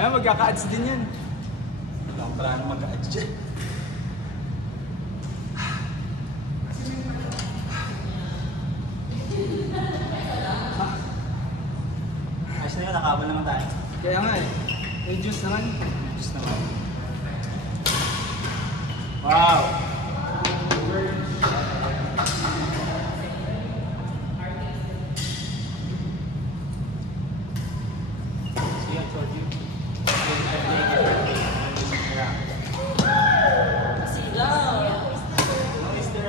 Ayan, magkaka-ads din yan. Ang plano mag-ads dyan. Ayos na yun, nakabal naman tayo. Kaya nga eh. May juice naman. Just naman. Wow! See, I told you. No, is there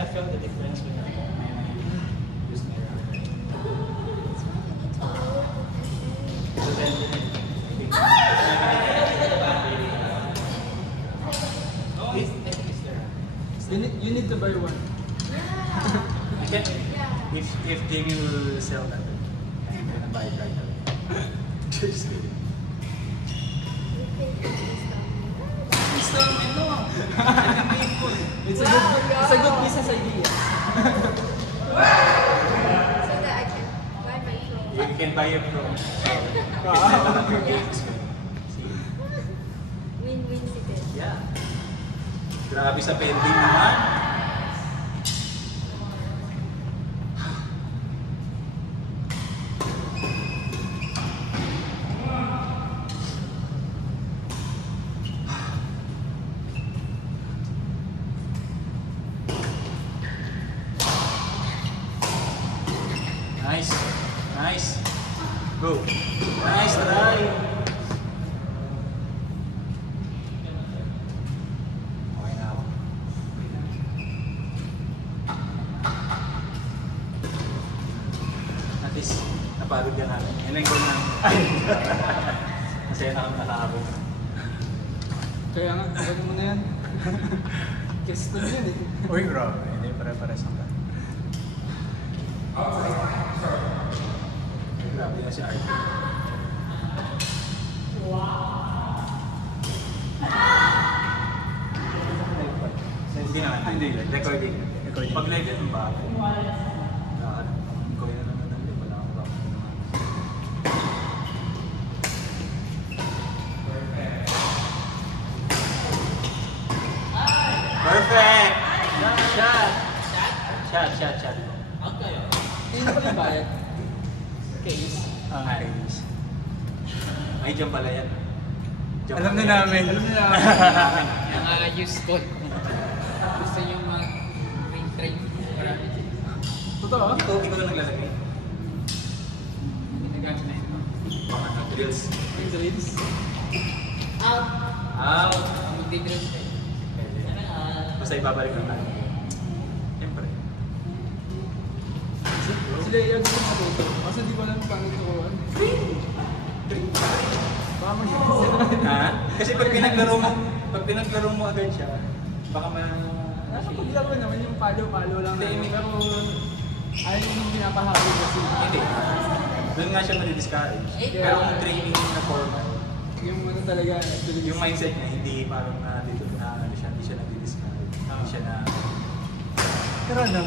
I felt the difference when I used my rack. So then, You need to buy one. if Jamie will sell that, I'm gonna buy it right away. Just kidding. It's a good business idea. So that I can buy my phone. You can buy it from. Win-win situation. Yeah. Grabe sa pending naman. Nice. Nice. Go. Nice try. Okay na ako. At least, napagod ka namin. Yan lang yung goal namin. Masaya na kami nakaabot. Kaya nga, gawin mo na yan. Kesto yun eh. Uy, bro. Hindi, pare-pares ang tayo. Grabe na si Arte. Hindi naman. Hindi. Recording. Pag live yun, ba? Ikaw yun naman naman. Wala akong ba? Perfect! Shot. Hindi ko lang bayad. Case. Case. May jump pala yan. Jump Alam na pala yan. namin. Yung use code. Gusto nyo mag-train. Totoo? Ikaw na naglalagay. Ginagamit na yun. Mga drills. Yung drills. Out. Mag-drills kayo. Basta ibabalik lang tayo. Siyempre. Sila yung gusto matuto. Kasi di ko alam paano turuan. Baka mag-iisip. Ha? Kasi pag pinaglaro mo agad siya, baka Nakapaglaro naman yung palo-palo lang. Hindi, Pero ayaw yung pinapahabi kasi. hindi. Doon nga siya madi-discourage. Pero kung training na format, Yung ano talaga, yung mindset niya, hindi parang dito na siya, hindi siya nadi-discourage. Hindi siya na... Pero ano,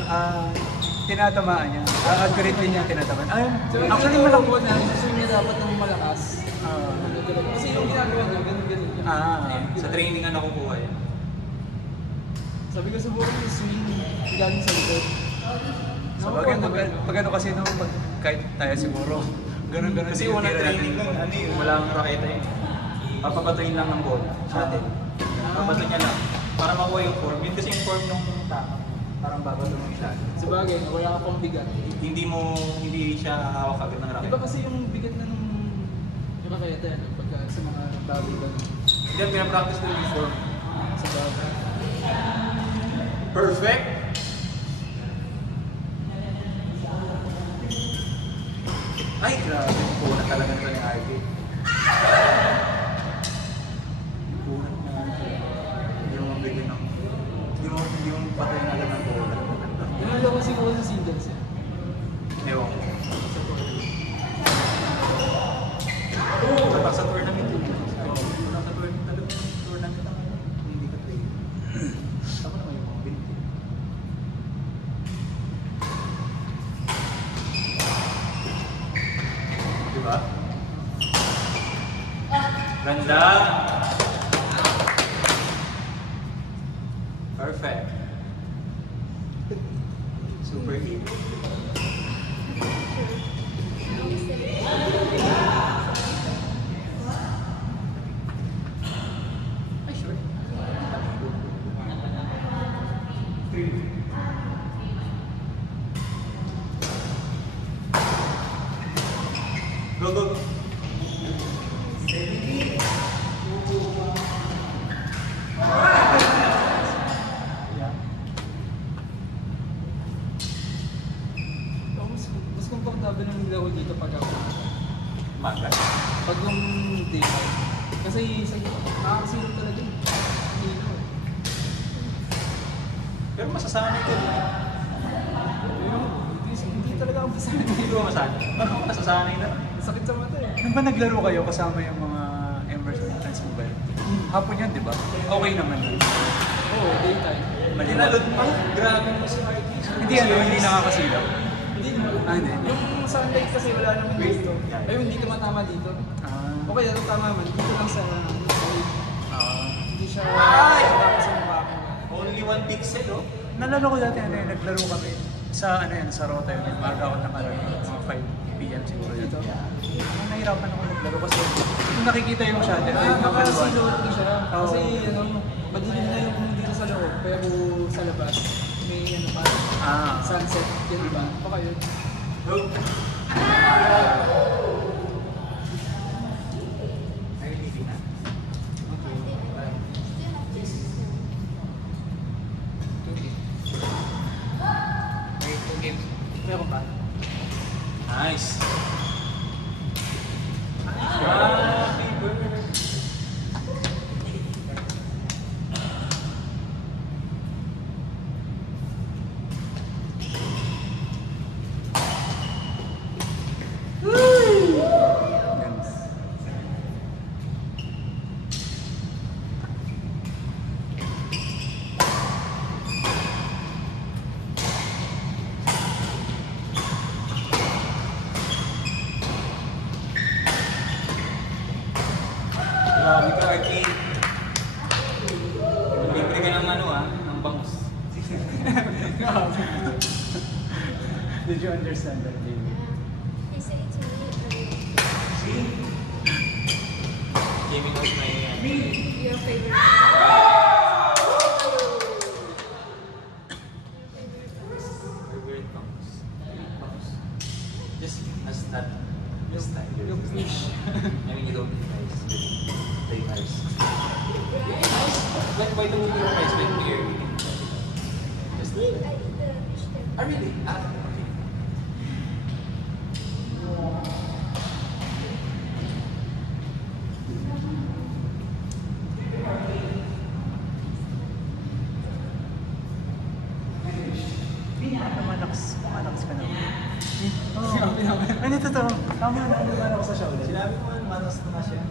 tinatamaan niya. Accurately niya tinatamaan. Actually, Actually, malaki ko na. Gusto niya dapat ng malakas. Kasi yung ginagawa niya, ganun-ganun. Sa training na nakukuha yan. Sabi ko siguro yung swing, galing sa likod. So, pag ano kasi no, kahit tayo siguro, ganun-ganun. Kasi unang training nun, walang raketa yun. Papapatuin lang ng ball. Shuttle. Papato niya lang. Para makuha yung form. Yun kasi yung form nung tama. Parang babato mo yung shuttle. Sabagay, wala ka pang bigat. Hindi siya hawak agad ng raketa. Iba kasi yung bigat na nung raketa yan, pagka sa mga bago ba. Hindi, pinapractice ko yung form. Sa bago. Perfect! Ay, grabe. Punat talaga nito ni RK. Punat na. Hindi mo mabigyan ng... Hindi mo patayin agad ng bola. Pinala ko siguro sa singles eh. Ewan ko. Tatak sa tournament yun. Tatak sa tournament ang hindi ka play. Tama naman yung mga binti. Diba? Ganda! Perfect. Super hit. Ay, sure. Go, go, go. Ako mas komportable nang laro dito pag ako. Maga. Pag yung daylight. Kasi sa nakakasilip talaga yun. Ilaw eh. Pero masasanay ko din. Pero hindi talaga ako masanay. Hindi ko masanay. Ako masasanay na. Sakit sa mata eh. Nung ba naglaro kayo kasama yung mga Emerson Friends Mobile? Hapon yan, di ba? Okay naman yun. Oo, daytime. Tinalon pa. Grabe mo si Marky. Hindi hindi nakakasilaw. Hindi naman. Ah, hindi. Yung sunlight kasi wala naman dito. Ayun, hindi tumatama dito. Ah. Okay, ano tama man. Dito lang sa hindi siya Ay! tapos sa mukha ko. Only 1 pixel, oh. Nalala ko dati ano yun, naglaro kami sa ano yan, sa Rota yun, umaga ako nakaraan, mga 5 PM siguro yun. Ang nahirapan ako maglaro kasi kung nakikita yung shuttle, yung mga kaluan. Nakasiload ko siya. Oo. Kasi ano, madilim na yung dito sa loob. Pero sa labas, may ano pa, Ah. sunset. Yan ba? Baka yun. Go. Ay, hindi na. May 2 games. Meron ba? Nice. Happy birthday. Grabe ka, arcade. Libre ka ng ano ng bangus. Did you understand that, baby? He said to me, Gaming house na yan. your favorite. Favorite bangus. Bangus. Just as that. This time. Yung fish. I mean, you don't eat rice. Take rice. Why don't you eat rice when you're eating? Just I eat the fish there. Ah, really? Ah, okay. Malakas ka naman. Sinabi naman. Ano totoo? Tama na, ano ako sa show. Sinabi mo man, matas na siya.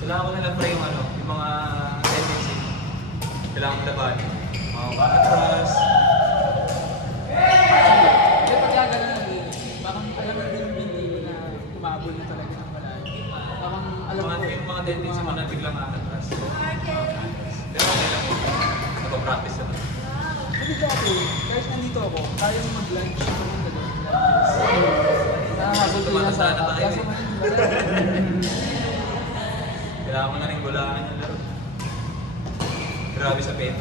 Kailangan ko nila pre yung yung mga tendency. Kailangan ko laban. Mga atras. Hindi, pagka ganun, parang alam mo din yung bindi na kumabol na talaga ng malayo. Parang alam mo. Yung mga tendency mo na biglang atras. Market. Pero okay lang. Nagpa-practice naman. Hindi ko ako, kahit nandito ako, kaya mo mag-lunch ako ng dalawang Kaso tumatanda na tayo eh. Kaso Kailangan mo na rin gulaan yung laro. Grabe sa pen.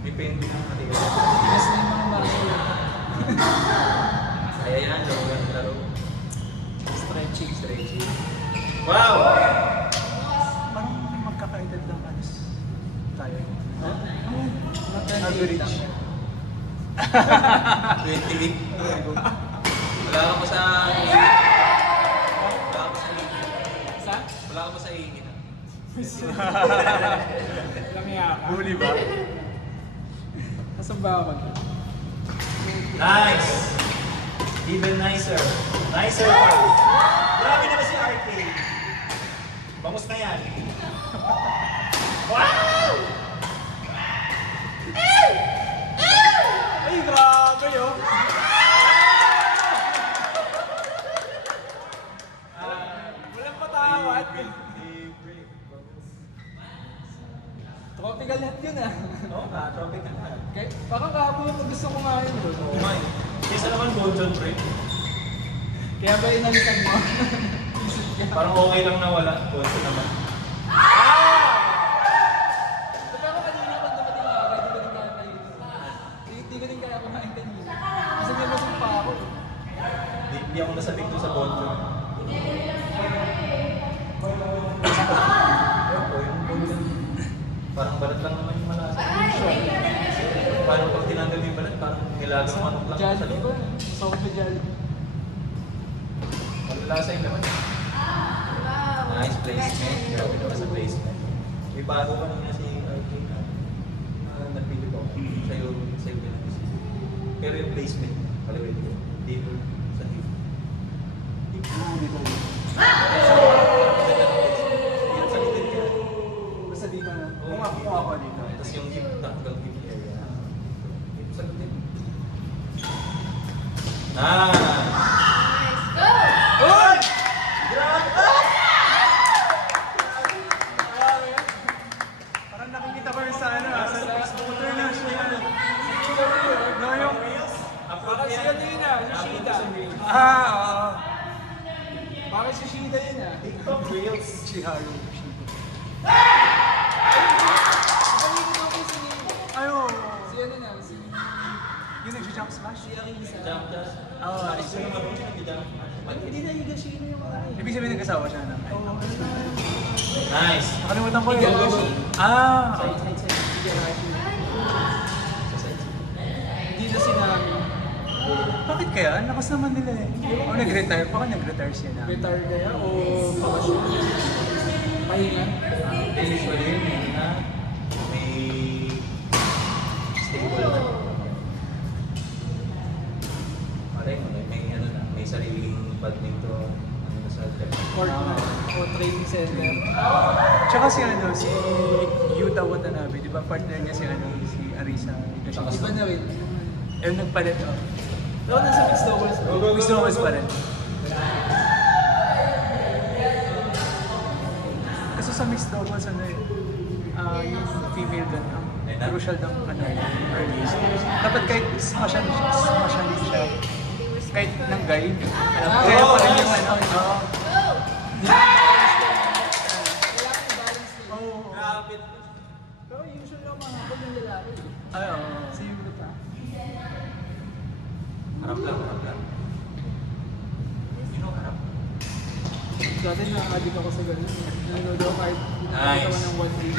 May pen din ang matigas. Tigas na yung mga muscle. Kaya yan, laro. Stretching. Stretching. Wow! Parang magkakaedad lang alas tayo. Average. 28. Wala ka pa sa Sa? Wala ka pa sa iingin. Lamaya ka. Huli ba? Nasaan ba ako? Nice! Even nicer. Nicer pa. Grabe naman si RK. Bangus na yan. Wow! Ay, grabe yun! tropical na. Okay? Parang kahapon yung gusto ko kumain doon. Oo nga eh. Kesa naman Bonjon, pre. Kaya ba inalitan mo? Parang okay lang na wala. Bonjon naman. Pero kanina pag dumating ako, di ko din kaya kayo. Di ko din kaya kumain kanina. Kasi may masang pa ako. Hindi ako nasabik doon sa Bonjon. Yung Bonjon, parang balat lang naman yung malasa. Parang pag tinanggal yung balat, parang nilagang manok lang sa Jollibee loob. ba? Masawag na Jollibee. Malasa yung laman. Nice placement. Grabe naman sa placement. May bago pa naman si RK na nagpili ko. Sa'yo pinag-isip. Pero yung placement, palawin ko. Dito sa dito. Dito. Yan sa likod ka. Basta dito na. Oo nga, kung ako dito. Tapos yung tactical gift area. Dito sa likod. Nice. Go! Uy! Grabe! Parang nakikita ko yung sa ano, sa international. No, yung... Baka si ano yun ah, si Shida. Oo. Baka si Shida yun ah. TikTok Reels. Chiharu. Kapalitin ako si Ay, oo. si ano na, si Yung nag-jump smash? Arisa. Jump dash. Oo, Tapos yung marunong siya nag-jump dash. Hindi na Higashino yung mga yun. Ibig sabihin nag-asawa siya na. Nice. Nakalimutan ko yun. Igarashi. Ah! Side, side, side. Igarashi. Sa side. Hindi na sinabi. Bakit kaya? Ang lakas naman nila eh. O nag-retire? Baka nag-retire siya na. Retire kaya o bakasyon? Pahinga? Usually yun na may stable na. May ano na, may sariling badminton, ano na sa Court na. O training center. Tsaka si ano, si Yuta Watanabe, di ba partner niya si ano, si Arisa. Iba na rin. Eh, nagpalit oh. Pero nasa mixed doubles. Gusto mo mas pa rin. Kasi sa mixed doubles, ano eh, yung female gun, crucial ng ano, early stage. Dapat kahit smashan siya, kahit ng guy, alam mo, kaya pa rin yung ano, oo. Grabe. Pero usually lang mga hapon yung lalaki. Ay, oo. Sa Europa. Harap lang, harap lang. Sino harap? Dati nakakadik ako sa ganun. Nanonood ako kahit Nice. nakakatawa ng 1 day.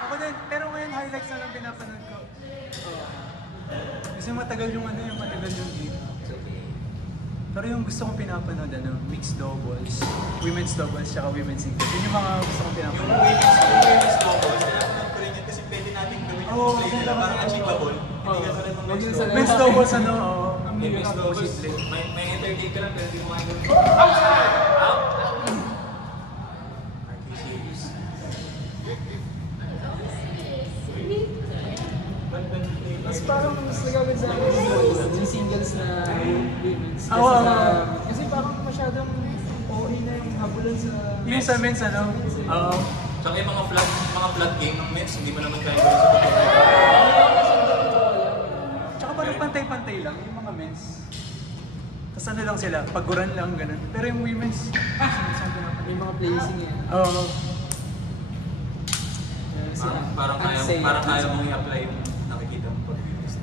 Ako din, pero ngayon highlights na lang pinapanood ko. Kasi matagal yung ano, yung matagal yung game. It's okay. Pero yung gusto kong pinapanood, ano, mixed doubles, women's doubles, tsaka women's singles. Yun yung mga gusto kong Yung pinapanood. women's doubles, kailangan ko rin yun kasi pwede natin gawin yung Oo, play nila parang achievable. Hindi ka tulad ng Huwag men's yun sa doubles. Men's doubles, ano, oo. Yung mixed doubles, may entertain ka lang pero hindi mo kaya gawin. Out! Are you serious? Mas parang mas nagawin sa akin yung singles na women's. Oo, oo, oo. Kasi parang masyadong OA na yung habulan sa... Yung sa men's, ano, oo. Tsaka yung mga flat game ng men's, hindi mo naman kaya gawin sa buto. Tsaka parang pantay-pantay lang, yung mga men's. Tapos ano lang sila, paguran lang, ganun. Pero yung women's, May mga placing eh. oo. Parang kaya mong i-apply yung nakikita mo pag women's.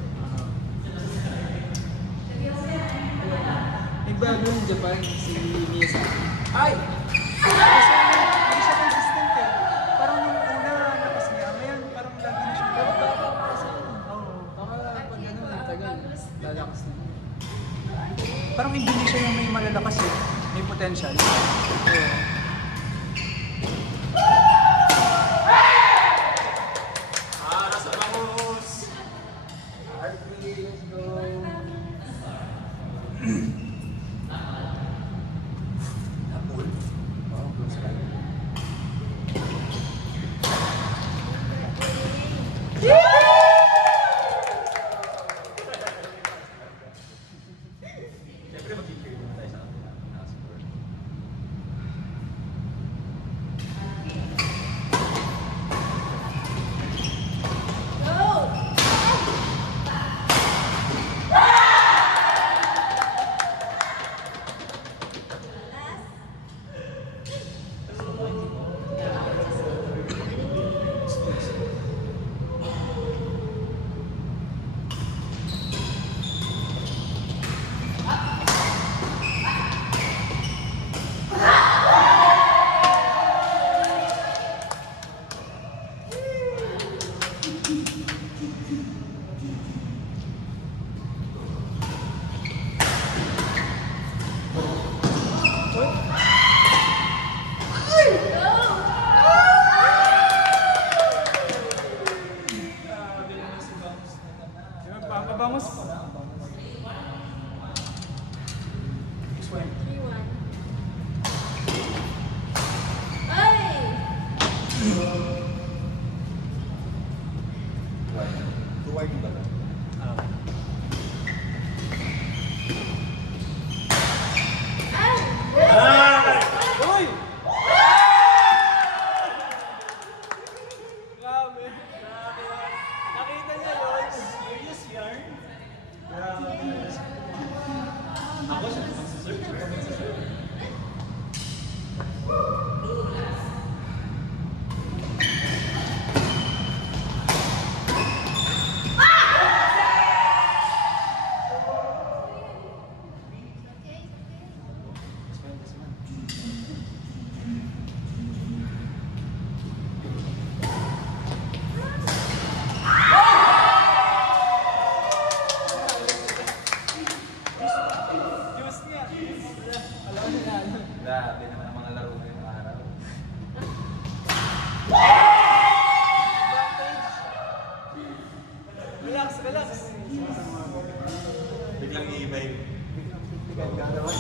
May bago yung Japan, si Miyazaki. Ay! Kasi hindi siya consistent eh. Parang nung una, lakas niya. Ngayon, parang lagi na siya. Pero parang kasi, Oo. baka pag ano, tagal, lalakas na. Parang Indonesia yung may malalakas eh. May potential. Oo. Para sa bangus! Let's go. Napul. Wow, close ka. Siyempre mag-clear din tayo sa score. bangus. 3-1. Ay! Tuwag ba ito? Uy! Grabe. Nakita niya yun. Serious yarn? Grabe. Ako siya magsasearch. Siya magsasearch. Okay, okay. This one. Diyos niya. Alam mo na. Grabe naman ang mga laro ngayong araw. Relax, relax. Biglang i-vibe. Bigyan ka naman.